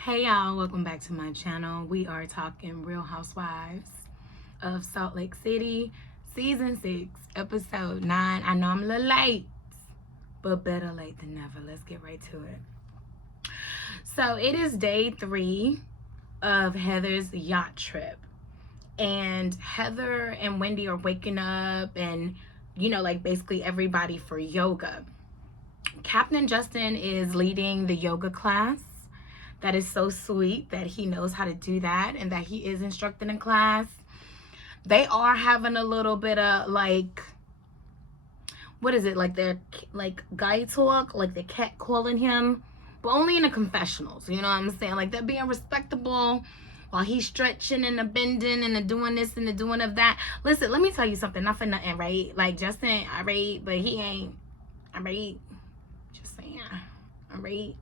Hey y'all, welcome back to my channel. We are talking Real Housewives of Salt Lake City, Season 6, Episode 9. I know I'm a little late, but better late than never. Let's get right to it. So it is day 3 of Heather's yacht trip. And Heather and Wendy are waking up and, like basically everybody for yoga. Captain Justin is leading the yoga class. That is so sweet that he knows how to do that and that he is instructing in class. They are having a little bit of what is it? Like they're like guy talk, like the cat calling him, but only in the confessionals. You know what I'm saying? Like they're being respectable while he's stretching and the bending and the doing this and the doing of that. Listen, let me tell you something. Not for nothing, right? Like Justin, alright, but he ain't alright. Just saying, alright.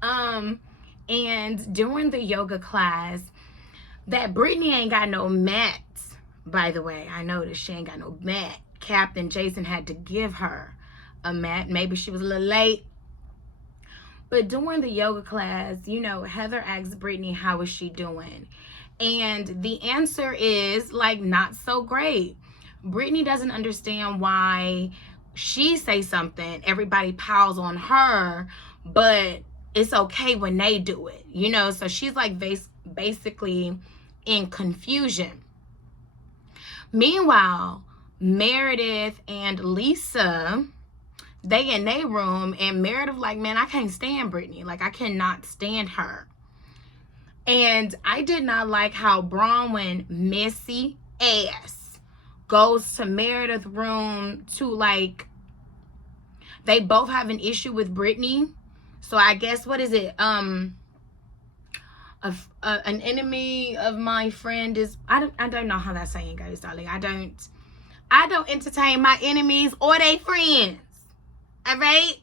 And during the yoga class, that Brittany ain't got no mat, by the way. I noticed she ain't got no mat. Captain Jason had to give her a mat. Maybe she was a little late. But during the yoga class, Heather asked Brittany, how is she doing? And the answer is, not so great. Brittany doesn't understand why she say something, everybody piles on her, but it's okay when they do it, so she's basically in confusion. Meanwhile, Meredith and Lisa, they in their room, and Meredith man, I can't stand Brittany. I cannot stand her. And I did not like how Brownwyn, messy ass, goes to Meredith's room to they both have an issue with Brittany. So I guess, what is it? An enemy of my friend is, I don't know how that saying goes, darling. I don't entertain my enemies or they friends. All right.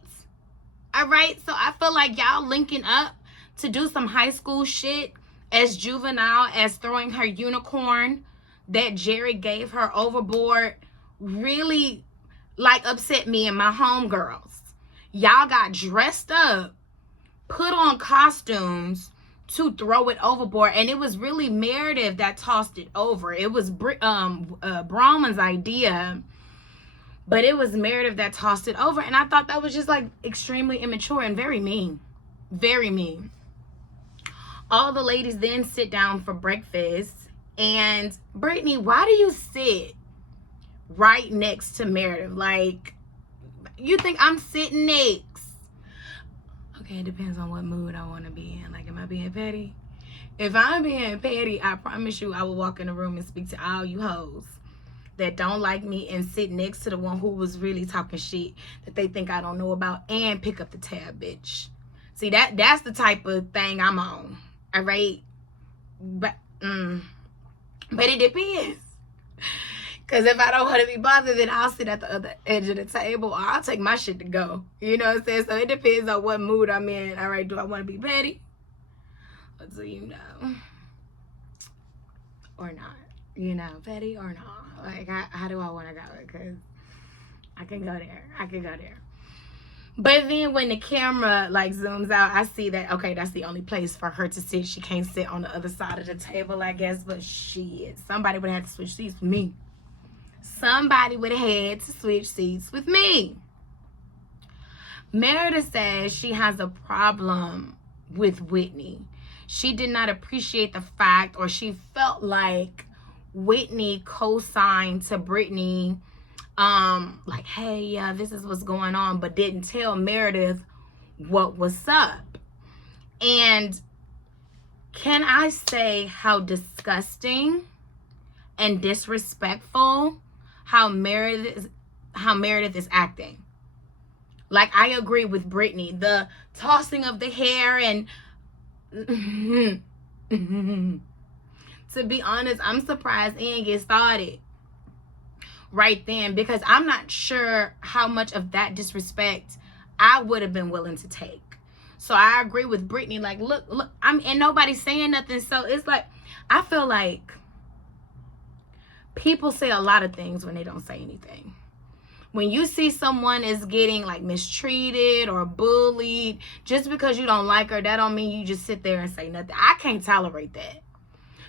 So I feel like y'all linking up to do some high school shit as juvenile as throwing her unicorn that Jerry gave her overboard really upset me and my homegirls. Y'all got dressed up, put on costumes to throw it overboard, and it was really Meredith that tossed it over. It was Brownwyn's idea, but it was Meredith that tossed it over, and I thought that was just extremely immature and very mean. Very mean. All the ladies then sit down for breakfast, and Brittany, why do you sit right next to Meredith? You think I'm sitting next? Okay, it depends on what mood I want to be in. Am I being petty? If I'm being petty, I promise you I will walk in the room and speak to all you hoes that don't like me and sit next to the one who was really talking shit that they think I don't know about and pick up the tab, bitch. See, that's the type of thing I'm on. All right? But it depends. Because if I don't want to be bothered, then I'll sit at the other edge of the table, or I'll take my shit to go. You know what I'm saying? So it depends on what mood I'm in. All right, do I want to be petty? Or do you know? Or not? Petty or not? How do I want to go? Because I can go there. But then when the camera zooms out, I see that, okay, that's the only place for her to sit. She can't sit on the other side of the table, I guess. But shit, somebody would have to switch seats with me. Somebody would have had to switch seats with me. Meredith says she has a problem with Whitney. She did not appreciate the fact, or she felt like Whitney co-signed to Brittany, hey, yeah, this is what's going on, but didn't tell Meredith what was up. And can I say how disgusting and disrespectful how Meredith is acting? I agree with Brittany. The tossing of the hair and to be honest, I'm surprised Ian get started right then, because I'm not sure how much of that disrespect I would have been willing to take. So I agree with Brittany. Look, and nobody's saying nothing. So it's I feel like people say a lot of things when they don't say anything. when you see someone is getting like mistreated or bullied, just because you don't like her, that don't mean you just sit there and say nothing. I can't tolerate that.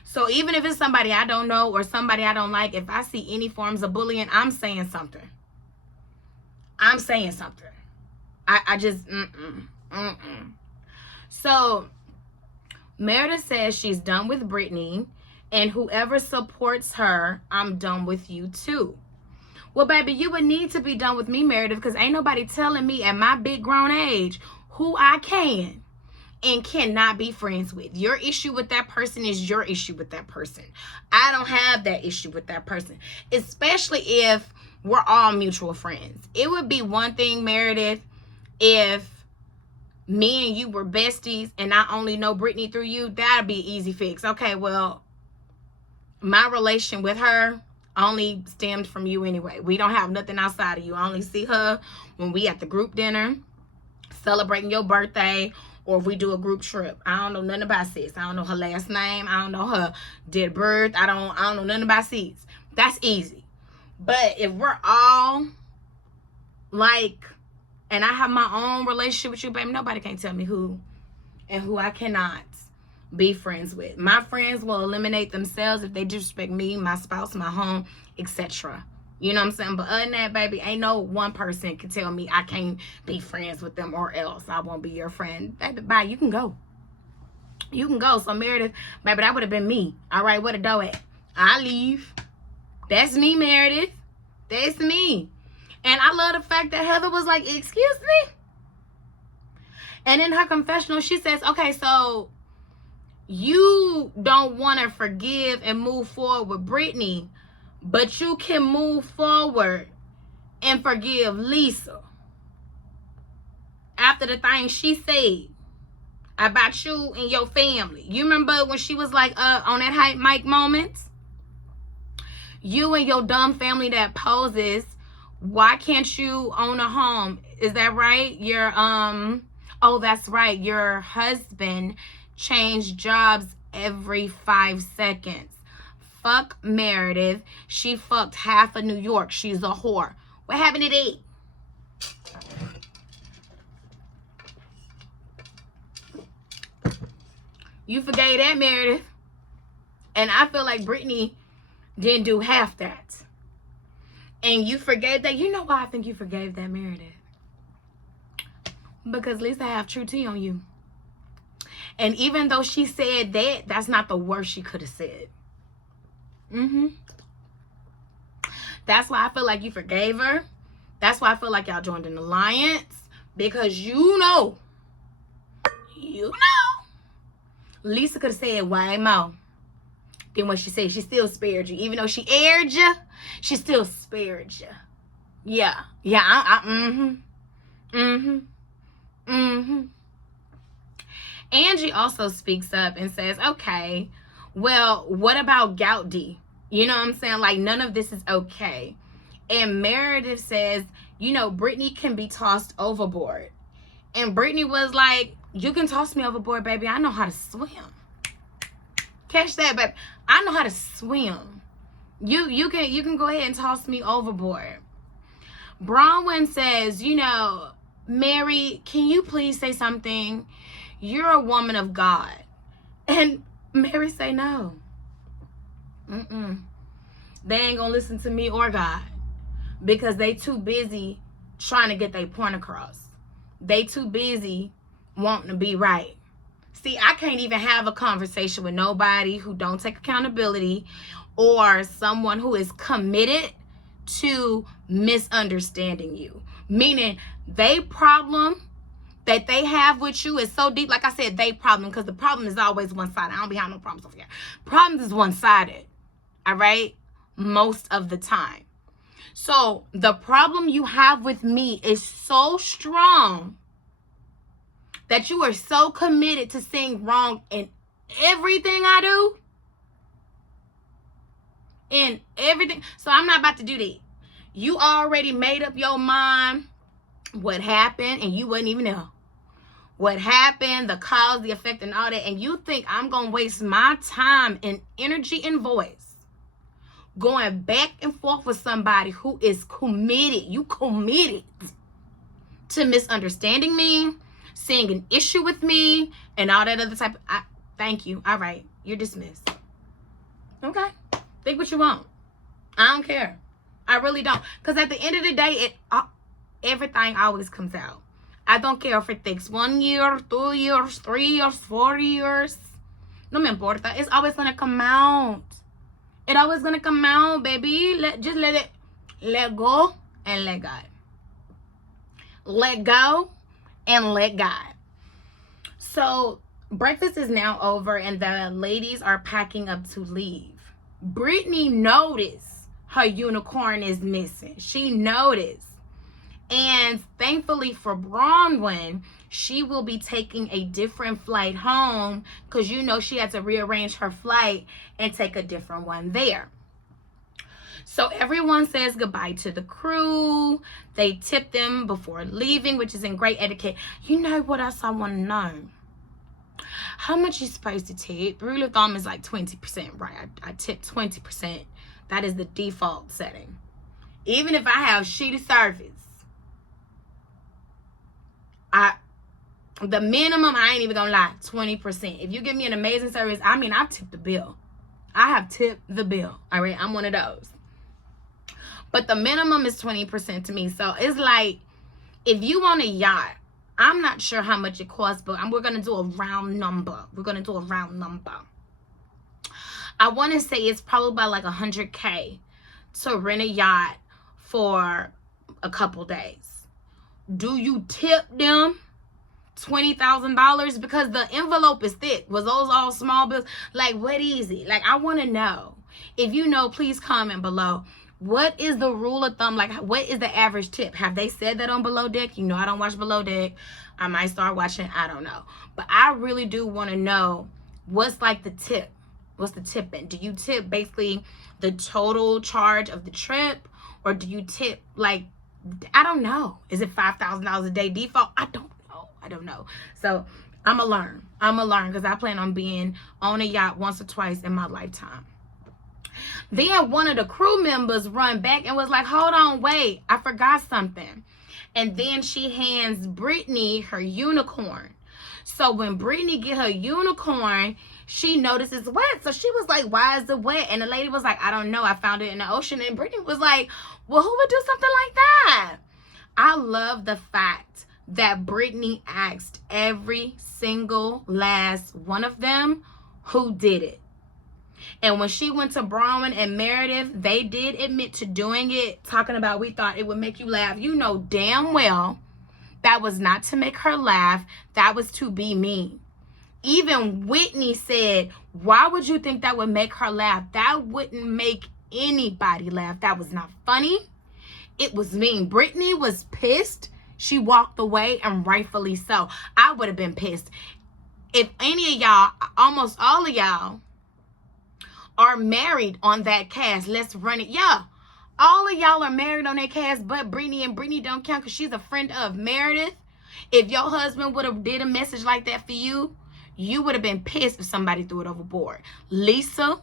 So even if it's somebody I don't know or somebody I don't like, if I see any forms of bullying, I'm saying something. I'm saying something. I just, So Meredith says she's done with Brittany, and whoever supports her, I'm done with you too. Well, baby, you would need to be done with me, Meredith, because ain't nobody telling me at my big grown age who I can and cannot be friends with. Your issue with that person is your issue with that person. I don't have that issue with that person, especially if we're all mutual friends. It would be one thing, Meredith, if me and you were besties and I only know Brittany through you. That'd be easy fix. Okay, well, my relation with her only stemmed from you anyway. We don't have nothing outside of you. I only see her when we at the group dinner celebrating your birthday, or if we do a group trip. I don't know nothing about sis. I don't know her last name. I don't know her date of birth. I don't know nothing about sis. That's easy. But if we're all like, and I have my own relationship with you, baby, nobody can tell me who and who I cannot be friends with. My friends will eliminate themselves if they disrespect me, my spouse, my home, etc. You know what I'm saying? But other than that, baby, ain't no one person can tell me I can't be friends with them or else I won't be your friend. Baby, bye. You can go. You can go. So, Meredith, baby, that would have been me. All right, where the door at? I leave. That's me, Meredith. That's me. And I love the fact that Heather was like, excuse me? And in her confessional, she says, okay, so you don't want to forgive and move forward with Brittany, but you can move forward and forgive Lisa after the thing she said about you and your family. You remember when she was like on that hype mic moment? You and your dumb family that poses, why can't you own a home? Is that right? Your oh, that's right. Your husband changed jobs every 5 seconds. Fuck Meredith. She fucked half of New York. She's a whore. What happened to that? You forgave that, Meredith. And I feel like Brittany didn't do half that. And you forgave that. You know why I think you forgave that, Meredith? Because Lisa have true tea on you. And even though she said that, that's not the worst she could have said. That's why I feel like you forgave her. That's why I feel like y'all joined an alliance. Because you know, Lisa could have said way more than what she said. She still spared you. Even though she aired you, she still spared you. Yeah. Angie also speaks up and says, okay, well, what about Gouty? You know what I'm saying? Like, none of this is okay. And Meredith says, you know, Brittany can be tossed overboard. And Brittany was like, you can toss me overboard, baby. I know how to swim. Catch that, baby. I know how to swim. You can go ahead and toss me overboard. Brownwyn says, you know, Mary, can you please say something? You're a woman of God. And Mary say no. They ain't gonna listen to me or God, because they too busy trying to get their point across. They too busy wanting to be right. See, I can't even have a conversation with nobody who don't take accountability or someone who is committed to misunderstanding you. Meaning, they problem that they have with you is so deep. Like I said, they problem, because the problem is always one-sided. I don't be having no problems over here. Problems is one-sided. All right? Most of the time. So the problem you have with me is so strong that you are so committed to seeing wrong in everything I do. In everything. So I'm not about to do that. You already made up your mind what happened, and you wasn't even there. What happened, the cause, the effect, and all that. And you think I'm going to waste my time and energy and voice going back and forth with somebody who is committed. You committed to misunderstanding me, seeing an issue with me, and all that other type of... thank you. All right. You're dismissed. Okay. Think what you want. I don't care. I really don't. Because at the end of the day, everything always comes out. I don't care if it takes 1 year, 2 years, 3 years, 4 years. No me importa. It's always going to come out. It's always going to come out, baby. Just let go and let God. Let go and let God. So breakfast is now over and the ladies are packing up to leave. Brittany noticed her unicorn is missing. She noticed. And thankfully for Brownwyn, she will be taking a different flight home because you know she had to rearrange her flight and take a different one there. So everyone says goodbye to the crew. They tip them before leaving, which is in great etiquette. You know what else I want to know? How much you supposed to tip? Rule of thumb is like 20%, right? I tip 20%. That is the default setting. Even if I have shitty service, the minimum, I ain't even gonna lie, 20%. If you give me an amazing service, I mean, I've tipped the bill. I have tipped the bill. All right, I'm one of those. But the minimum is 20% to me. So it's like, if you want a yacht, I'm not sure how much it costs, but we're gonna do a round number. We're gonna do a round number. I want to say it's probably about like $100K to rent a yacht for a couple days. Do you tip them $20,000? Because the envelope is thick. Was those all small bills? Like, what is it? Like, I want to know. If you know, please comment below. What is the rule of thumb? Like, what is the average tip? Have they said that on Below Deck? You know, I don't watch Below Deck. I might start watching. I don't know. But I really do want to know what's like the tip. What's the tipping? Do you tip basically the total charge of the trip? Or do you tip like, I don't know. Is it $5,000 a day default? I don't know. So I'm going to learn. I'm going to learn because I plan on being on a yacht once or twice in my lifetime. Then one of the crew members run back and was like, hold on, wait, I forgot something. And then she hands Brittany her unicorn. So when Brittany get her unicorn, she notices wet. So she was like, why is it wet? And the lady was like, I don't know. I found it in the ocean. And Brittany was like, well, who would do something like that? I love the fact that Brittany asked every single last one of them who did it. And when she went to Brownwyn and Meredith, they did admit to doing it, talking about we thought it would make you laugh. You know damn well that was not to make her laugh. That was to be mean. Even Whitney said, why would you think that would make her laugh? That wouldn't make anybody laugh. That was not funny. It was mean. Brittany was pissed. She walked away, and rightfully so. I would have been pissed. If any of y'all, almost all of y'all, are married on that cast, let's run it. Yeah, all of y'all are married on that cast, but Brittany, and Brittany don't count because she's a friend of Meredith. If your husband would have did a message like that for you, you would have been pissed if somebody threw it overboard. Lisa,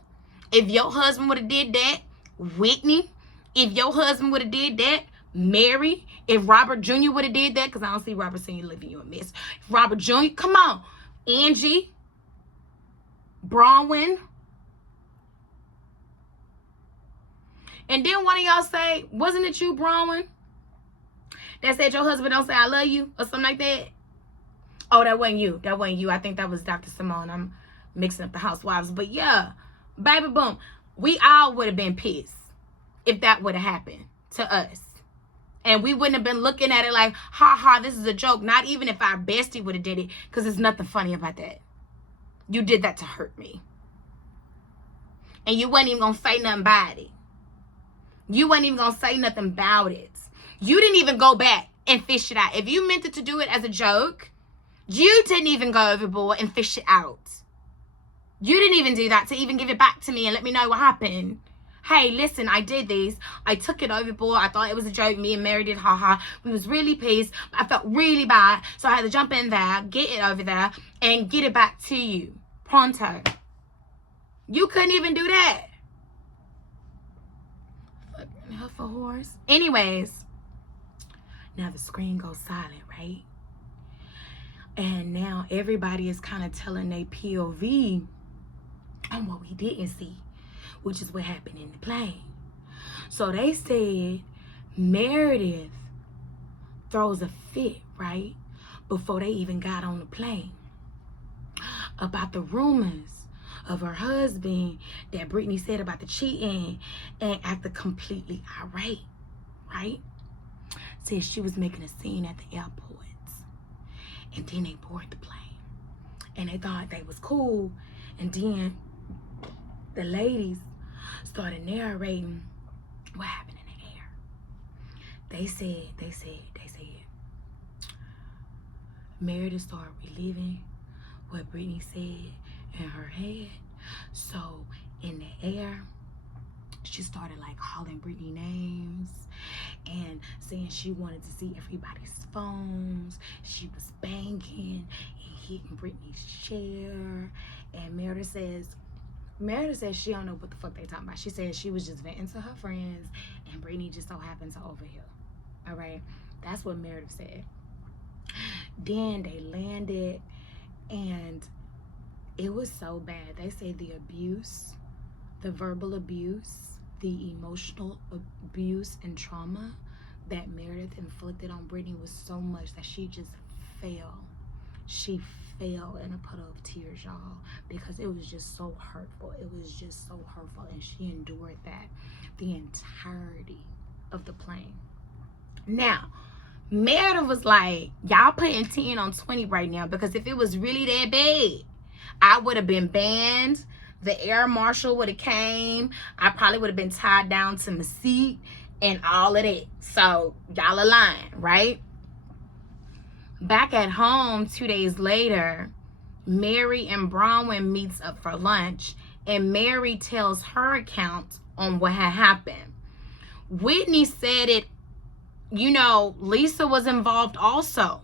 if your husband would have did that. Whitney, if your husband would have did that. Mary, if Robert Jr. would have did that, because I don't see Robert Sr. leaving you a mess. If Robert Jr., come on. Angie, Brownwyn. And then one of y'all say, wasn't it you, Brownwyn, that said your husband don't say I love you or something like that? Oh, that wasn't you. That wasn't you. I think that was Dr. Simone. I'm mixing up the housewives. But yeah, baby boom. We all would have been pissed if that would have happened to us. And we wouldn't have been looking at it like, ha ha, this is a joke. Not even if our bestie would have did it, because there's nothing funny about that. You did that to hurt me. And you wasn't even going to say nothing about it. You wasn't even going to say nothing about it. You didn't even go back and fish it out. If you meant it to do it as a joke, you didn't even go overboard and fish it out. You didn't even do that to even give it back to me and let me know what happened. Hey, listen, I did this. I took it overboard. I thought it was a joke. Me and Mary did, haha. We was really pissed. I felt really bad. So I had to jump in there, get it over there, and get it back to you. Pronto. You couldn't even do that. huff a horse. Anyways, now the screen goes silent, right? And now everybody is kind of telling their POV on what we didn't see, which is what happened in the plane. So they said Meredith throws a fit, right, before they even got on the plane, about the rumors of her husband that Brittany said about the cheating, and acted completely irate, right? Said she was making a scene at the airports. And then they boarded the plane. And they thought they was cool. And then the ladies started narrating what happened in the air. They said, Meredith started reliving what Brittany said in her head. So in the air, she started like calling Brittany names and saying she wanted to see everybody's phones. She was banging and hitting Brittany's chair. And Meredith says she don't know what the fuck they talking about. She said she was just venting to her friends and Brittany just so happened to overhear. All right, that's what Meredith said. Then they landed and it was so bad. They say the abuse, the verbal abuse, the emotional abuse and trauma that Meredith inflicted on Brittany was so much that she just fell. She fell in a puddle of tears, y'all, because it was just so hurtful. It was just so hurtful, and she endured that the entirety of the plane. Now, Meredith was like, y'all putting 10 on 20 right now, because if it was really that bad, I would have been banned. The air marshal would have came. I probably would have been tied down to my seat and all of that. So y'all are lying, right? Back at home 2 days later, Mary and Brownwyn meets up for lunch, and Mary tells her account on what had happened. Whitney said it, you know, Lisa was involved also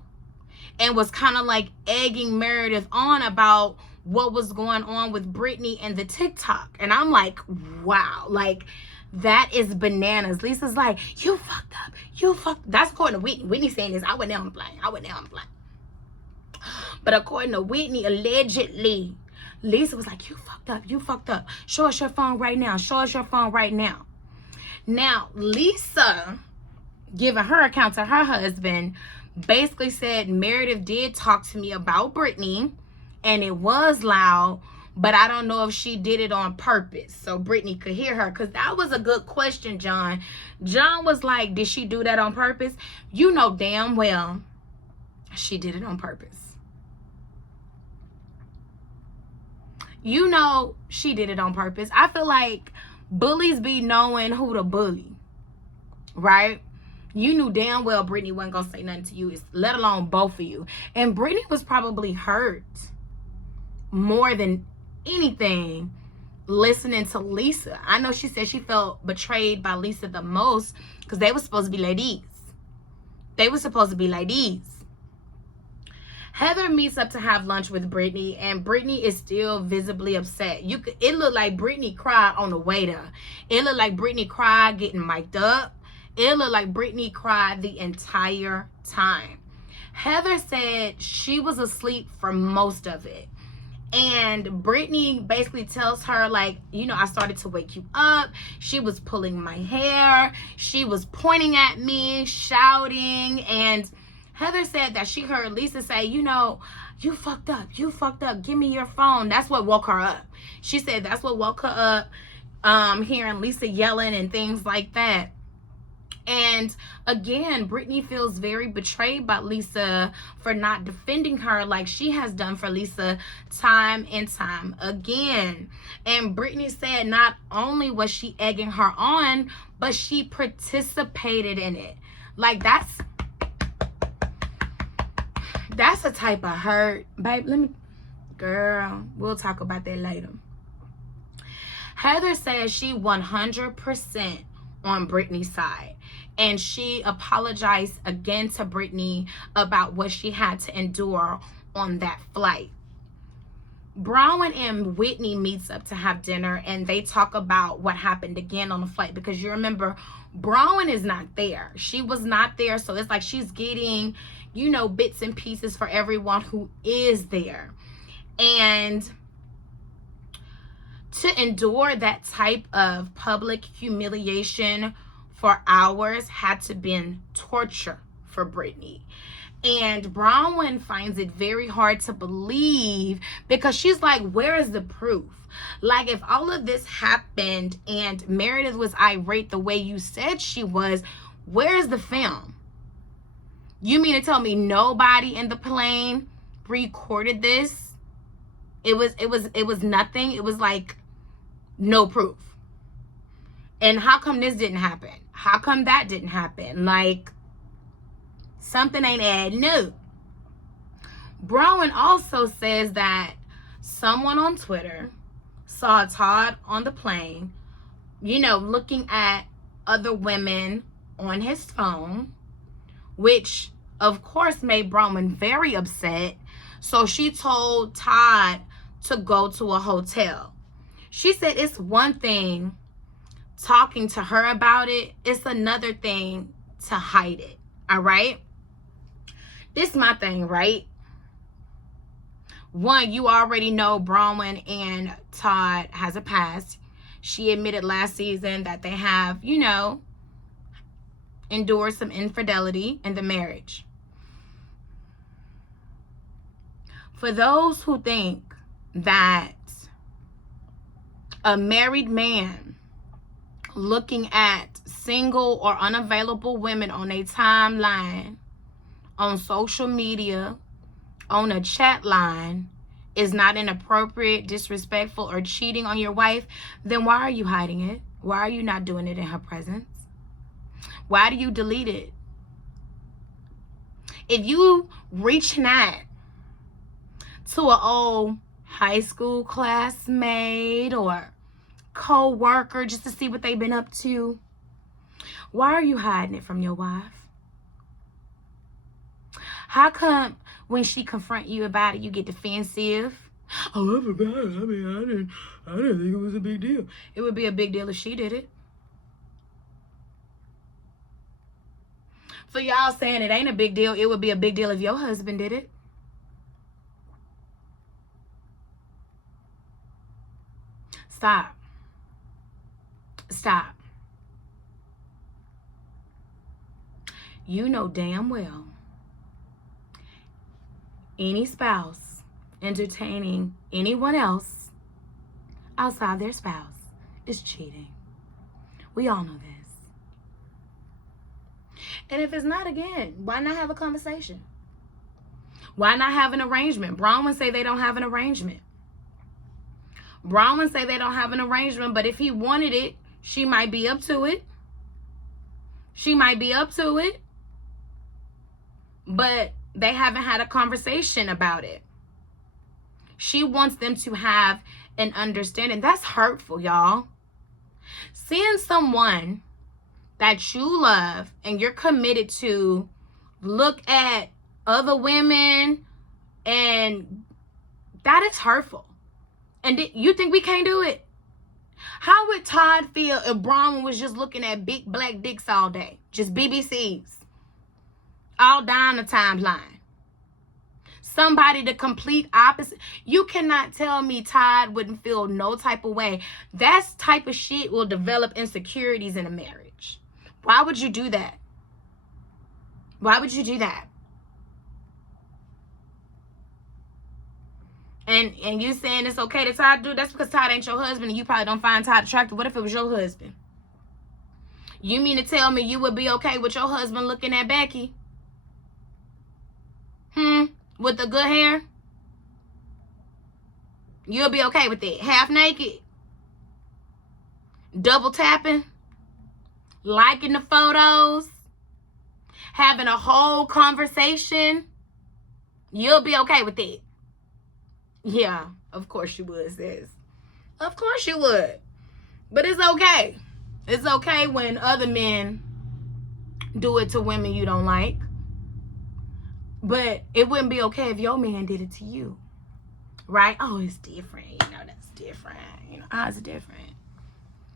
and was kind of like egging Meredith on about what was going on with Brittany and the TikTok. And I'm like, wow, like that is bananas. Lisa's like, you fucked up. You fucked. That's according to Whitney. Whitney saying this, I went down blind. But according to Whitney, allegedly, Lisa was like, you fucked up. You fucked up. Show us your phone right now. Show us your phone right now. Now, Lisa, giving her account to her husband, basically said Meredith did talk to me about Brittany, and it was loud, but I don't know if she did it on purpose so Brittany could hear her, because that was a good question, John. John was like, did she do that on purpose? You know damn well she did it on purpose. You know she did it on purpose. I feel like bullies be knowing who to bully, right? You knew damn well Brittany wasn't gonna say nothing to you, let alone both of you. And Brittany was probably hurt more than anything listening to Lisa. I know she said she felt betrayed by Lisa the most because they were supposed to be ladies. They were supposed to be ladies. Heather meets up to have lunch with Brittany, and Brittany is still visibly upset. It looked like Brittany cried on the way there. It looked like Brittany cried getting mic'd up. It looked like Brittany cried the entire time. Heather said she was asleep for most of it. And Brittany basically tells her, like, you know, I started to wake you up. She was pulling my hair. She was pointing at me, shouting. And Heather said that she heard Lisa say, you know, you fucked up. You fucked up. Give me your phone. That's what woke her up. She said that's what woke her up, hearing Lisa yelling and things like that. And again, Brittany feels very betrayed by Lisa for not defending her like she has done for Lisa time and time again. And Brittany said not only was she egging her on, but she participated in it. Like, that's a type of hurt. Babe, girl, we'll talk about that later. Heather says she 100% on Brittany's side. And she apologized again to Brittany about what she had to endure on that flight. Brownwyn and Whitney meets up to have dinner, and they talk about what happened again on the flight, because you remember Brownwyn is not there. She was not there, so it's like she's getting, you know, bits and pieces for everyone who is there. And to endure that type of public humiliation for hours had to been torture for Brittany. And Brownwyn finds it very hard to believe, because she's like, where is the proof? Like, if all of this happened and Meredith was irate the way you said she was, where's the film? You mean to tell me nobody in the plane recorded this? It was nothing. It was like no proof. And how come this didn't happen? How come that didn't happen? Like, something ain't adding up. Brownwyn also says that someone on Twitter saw Todd on the plane, you know, looking at other women on his phone, which of course made Brownwyn very upset. So she told Todd to go to a hotel. She said it's one thing talking to her about it, it's another thing to hide it. All right? This is my thing, right? One, you already know Brownwyn and Todd has a past. She admitted last season that they have, you know, endured some infidelity in the marriage. For those who think that a married man looking at single or unavailable women on a timeline, on social media, on a chat line is not inappropriate, disrespectful, or cheating on your wife, then why are you hiding it? Why are you not doing it in her presence? Why do you delete it? If you reaching out to an old high school classmate or co-worker just to see what they've been up to, why are you hiding it from your wife? How come when she confront you about it, you get defensive? Oh, I forgot. I mean, I didn't think it was a big deal. It would be a big deal if she did it. So y'all saying it ain't a big deal. It would be a big deal if your husband did it. Stop. Stop. You know damn well any spouse entertaining anyone else outside their spouse is cheating. We all know this. And if it's not, again, why not have a conversation? Why not have an arrangement? Brownwyn say they don't have an arrangement. Brownwyn say they don't have an arrangement, but if he wanted it, she might be up to it. She might be up to it. But they haven't had a conversation about it. She wants them to have an understanding. That's hurtful, y'all. Seeing someone that you love and you're committed to look at other women, and that is hurtful. And you think we can't do it? How would Todd feel if Brownwyn was just looking at big black dicks all day? Just BBCs. All down the timeline. Somebody the complete opposite. You cannot tell me Todd wouldn't feel no type of way. That type of shit will develop insecurities in a marriage. Why would you do that? Why would you do that? And you saying it's okay to Todd do? That's because Todd ain't your husband and you probably don't find Todd attractive. What if it was your husband? You mean to tell me you would be okay with your husband looking at Becky? With the good hair? You'll be okay with it. Half naked? Double tapping? Liking the photos? Having a whole conversation? You'll be okay with it. Yeah, of course you would, sis. Of course you would. But it's okay. It's okay when other men do it to women you don't like. But it wouldn't be okay if your man did it to you. right? Oh, it's different. That's different. It's different.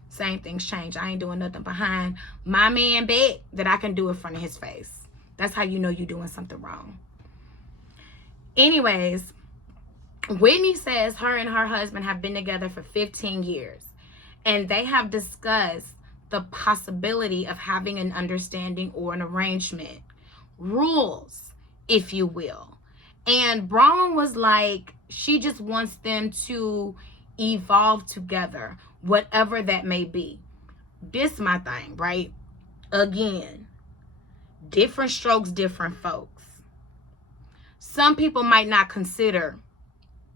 Same things change. I ain't doing nothing behind my man back that I can do in front of his face. That's how you know you're doing something wrong. Anyways, Whitney says her and her husband have been together for 15 years. And they have discussed the possibility of having an understanding or an arrangement. Rules, if you will. And Brownwyn was like, she just wants them to evolve together, whatever that may be. This my thing, right? Again, different strokes, different folks. Some people might not consider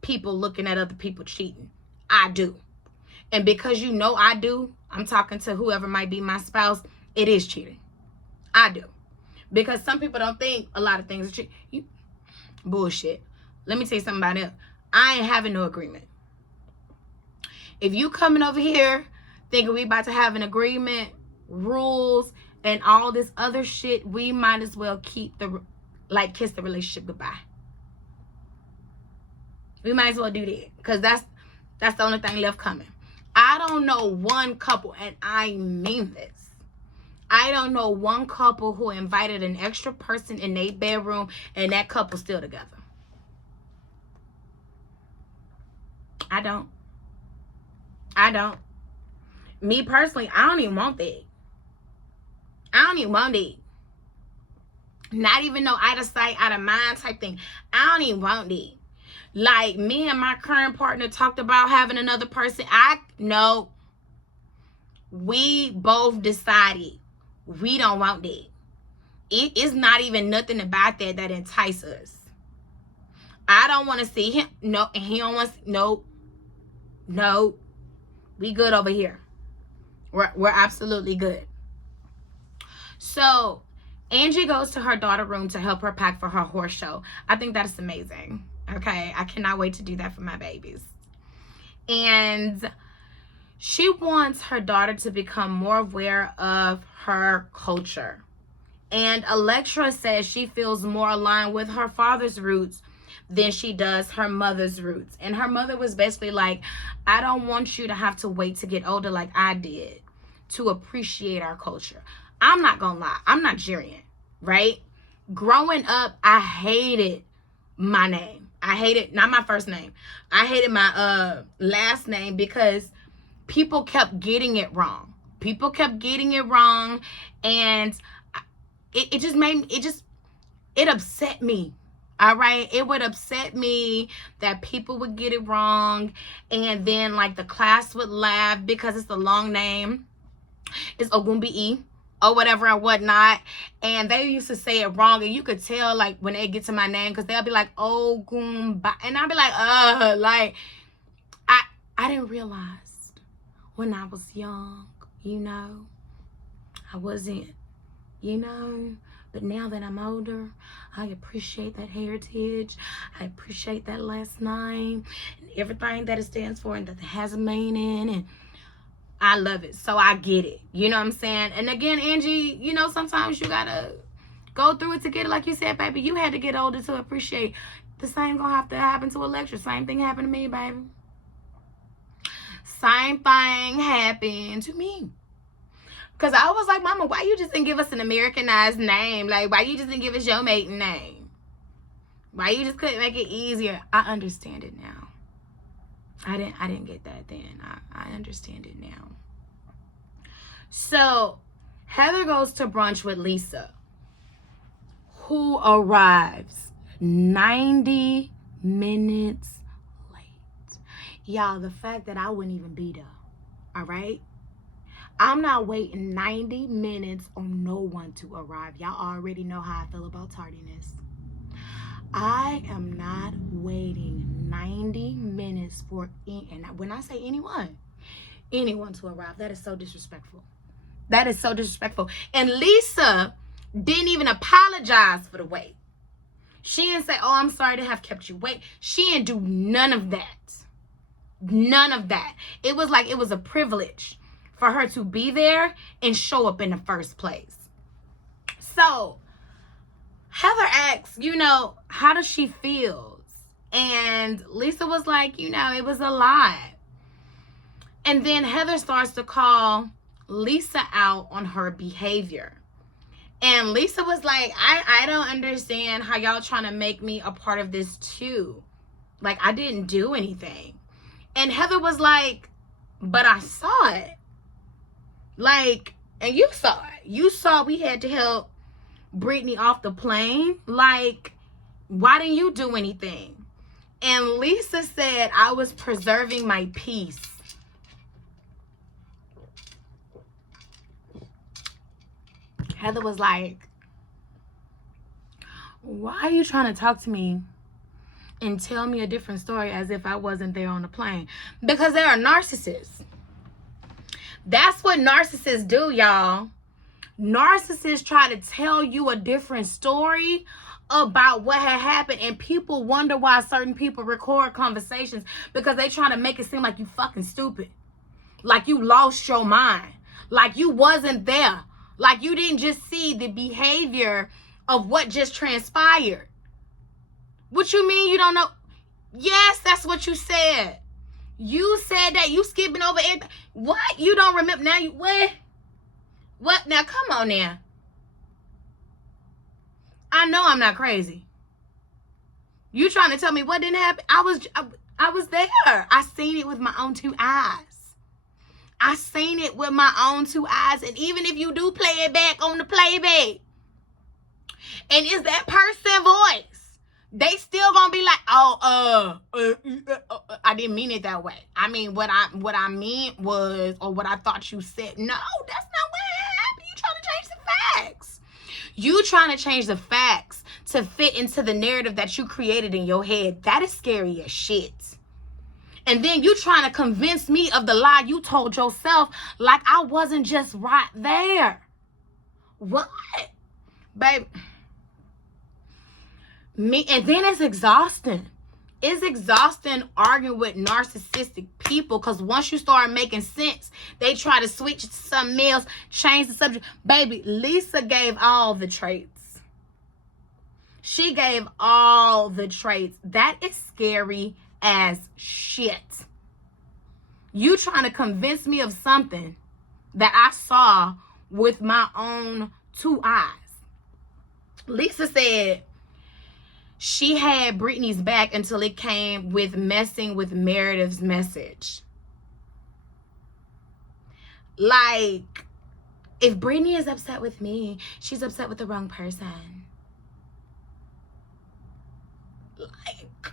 people looking at other people cheating. I do. And because I do, I'm talking to whoever might be my spouse, it is cheating. I do. Because some people don't think a lot of things are cheating. Bullshit. Let me tell you something about it. I ain't having no agreement. If you coming over here thinking we about to have an agreement, rules, and all this other shit, we might as well kiss the relationship goodbye. We might as well do that. Because that's the only thing left coming. I don't know one couple, and I mean this. I don't know one couple who invited an extra person in their bedroom and that couple's still together. I don't. Me personally, I don't even want that. I don't even want it. Not even no out of sight, out of mind type thing. I don't even want it. Like, me and my current partner talked about having another person. No. We both decided we don't want that. It is not even nothing about that entices us. I don't want to see him. No, and he don't want to. No. We good over here. We're absolutely good. So, Angie goes to her daughter's room to help her pack for her horse show. I think that is amazing. Okay, I cannot wait to do that for my babies. And she wants her daughter to become more aware of her culture. And Electra says she feels more aligned with her father's roots than she does her mother's roots. And her mother was basically like, I don't want you to have to wait to get older like I did to appreciate our culture. I'm not gonna lie, I'm Nigerian, right? Growing up, I hated my name. I hated, not my first name, I hated my last name because people kept getting it wrong. People kept getting it wrong, and it just made me, it upset me. All right, it would upset me that people would get it wrong, and then like the class would laugh because it's a long name. It's Ogumbi or whatever and whatnot, and they used to say it wrong, and you could tell like when they get to my name, because they'll be like Ogumba, and I'll be like like I didn't realize when I was young, I wasn't, but now that I'm older, I appreciate that heritage. I appreciate that last name and everything that it stands for and that it has a meaning, and I love it. So I get it. You know what I'm saying? And again, Angie, sometimes you gotta go through it to get it. Like you said, baby, you had to get older to appreciate. The same gonna have to happen to Electra. Same thing happened to me, baby. Same thing happened to me. Because I was like, Mama, why you just didn't give us an Americanized name? Like, why you just didn't give us your maiden name? Why you just couldn't make it easier? I understand it now. I didn't get that then. I understand it now. So, Heather goes to brunch with Lisa, who arrives 90 minutes late. Y'all, the fact that I wouldn't even be there, all right? I'm not waiting 90 minutes on no one to arrive. Y'all already know how I feel about tardiness. I am not waiting 90 minutes for, and when I say anyone to arrive. That is so disrespectful. That is so disrespectful. And Lisa didn't even apologize for the wait. She didn't say, oh, I'm sorry to have kept you wait. She didn't do none of that. None of that. It was like it was a privilege for her to be there and show up in the first place. So Heather asks, how does she feel And Lisa was like, you know, it was a lie. And then Heather starts to call Lisa out on her behavior. And Lisa was like, I don't understand how y'all trying to make me a part of this too. Like, I didn't do anything. And Heather was like, but I saw it. Like, and you saw it. You saw we had to help Brittany off the plane. Like, why didn't you do anything? And Lisa said, I was preserving my peace. Heather was like, why are you trying to talk to me and tell me a different story as if I wasn't there on the plane? Because they are narcissists. That's what narcissists do, y'all. Narcissists try to tell you a different story about what had happened, and people wonder why certain people record conversations, because they trying to make it seem like you fucking stupid, like you lost your mind, like you wasn't there, like you didn't just see the behavior of what just transpired. What you mean you don't know? Yes, that's what you said. You said that. You skipping over it. What? You don't remember now? You what? Now come on now. I know I'm not crazy. You trying to tell me what didn't happen? I was there. I seen it with my own two eyes. I seen it with my own two eyes. And even if you do play it back on the playback, and it's that person voice, they still gonna be like, oh, I didn't mean it that way. I mean, what I meant was, or what I thought you said. No, that's not what happened. You trying to change the facts. You trying to change the facts to fit into the narrative that you created in your head. That is scary as shit. And then you trying to convince me of the lie you told yourself, like I wasn't just right there. What? Babe. And then it's exhausting. It's exhausting arguing with narcissistic people, because once you start making sense, they try to switch to something else, change the subject. Baby, Lisa gave all the traits. She gave all the traits. That is scary as shit. You trying to convince me of something that I saw with my own two eyes. Lisa said she had Brittany's back until it came with messing with Meredith's message. Like, if Brittany is upset with me, she's upset with the wrong person. Like,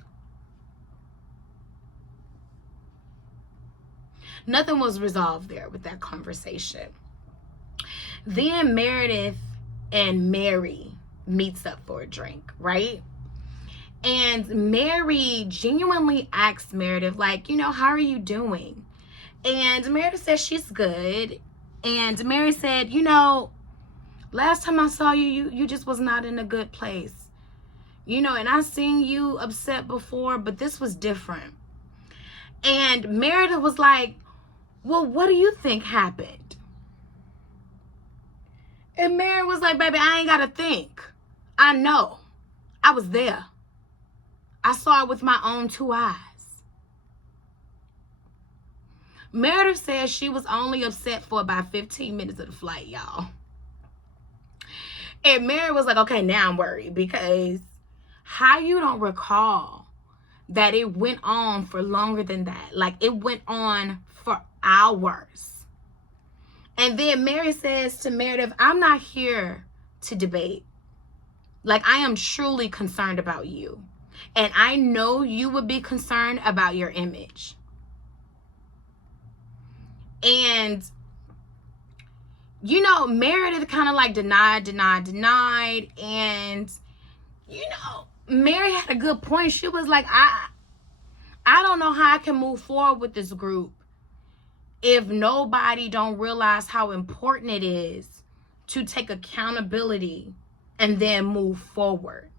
nothing was resolved there with that conversation. Then Meredith and Mary meets up for a drink, right? And Mary genuinely asks Meredith, like, you know, how are you doing? And Meredith says she's good. And Mary said, you know, last time I saw you, you just was not in a good place. You know, and I seen you upset before, but this was different. And Meredith was like, well, what do you think happened? And Mary was like, baby, I ain't got to think. I know. I was there. I saw it with my own two eyes. Meredith says she was only upset for about 15 minutes of the flight, y'all. And Mary was like, okay, now I'm worried, because how you don't recall that it went on for longer than that? Like, it went on for hours. And then Mary says to Meredith, I'm not here to debate. Like, I am truly concerned about you. And I know you would be concerned about your image. And, you know, Meredith kind of like denied. And, you know, Mary had a good point. She was like, I don't know how I can move forward with this group if nobody don't realize how important it is to take accountability and then move forward.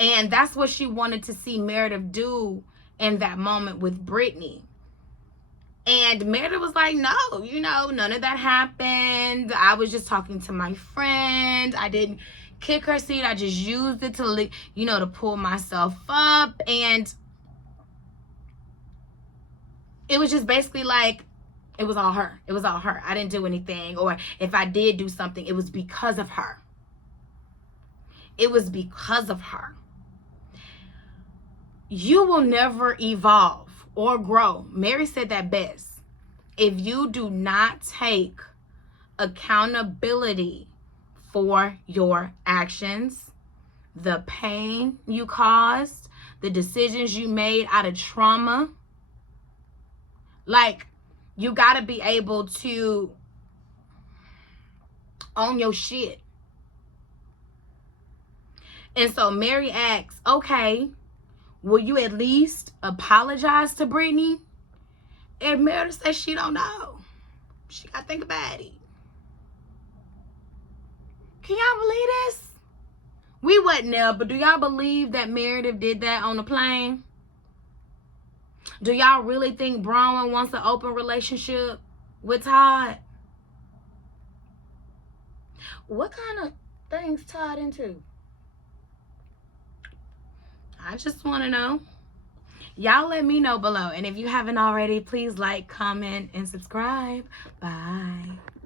And that's what she wanted to see Meredith do in that moment with Brittany. And Meredith was like, no, you know, none of that happened. I was just talking to my friend. I didn't kick her seat. I just used it to, you know, to pull myself up. And it was just basically like, it was all her. It was all her. I didn't do anything. Or if I did do something, it was because of her. It was because of her. You will never evolve or grow. Mary said that best. If you do not take accountability for your actions, the pain you caused, the decisions you made out of trauma, like, you got to be able to own your shit. And so Mary asks, okay, will you at least apologize to Brittany? And Meredith says she don't know. She got to think about it. Can y'all believe this? We wasn't there, but do y'all believe that Meredith did that on the plane? Do y'all really think Brownwyn wants an open relationship with Todd? What kind of things Todd into? I just want to know. Y'all let me know below. And if you haven't already, please like, comment, and subscribe. Bye.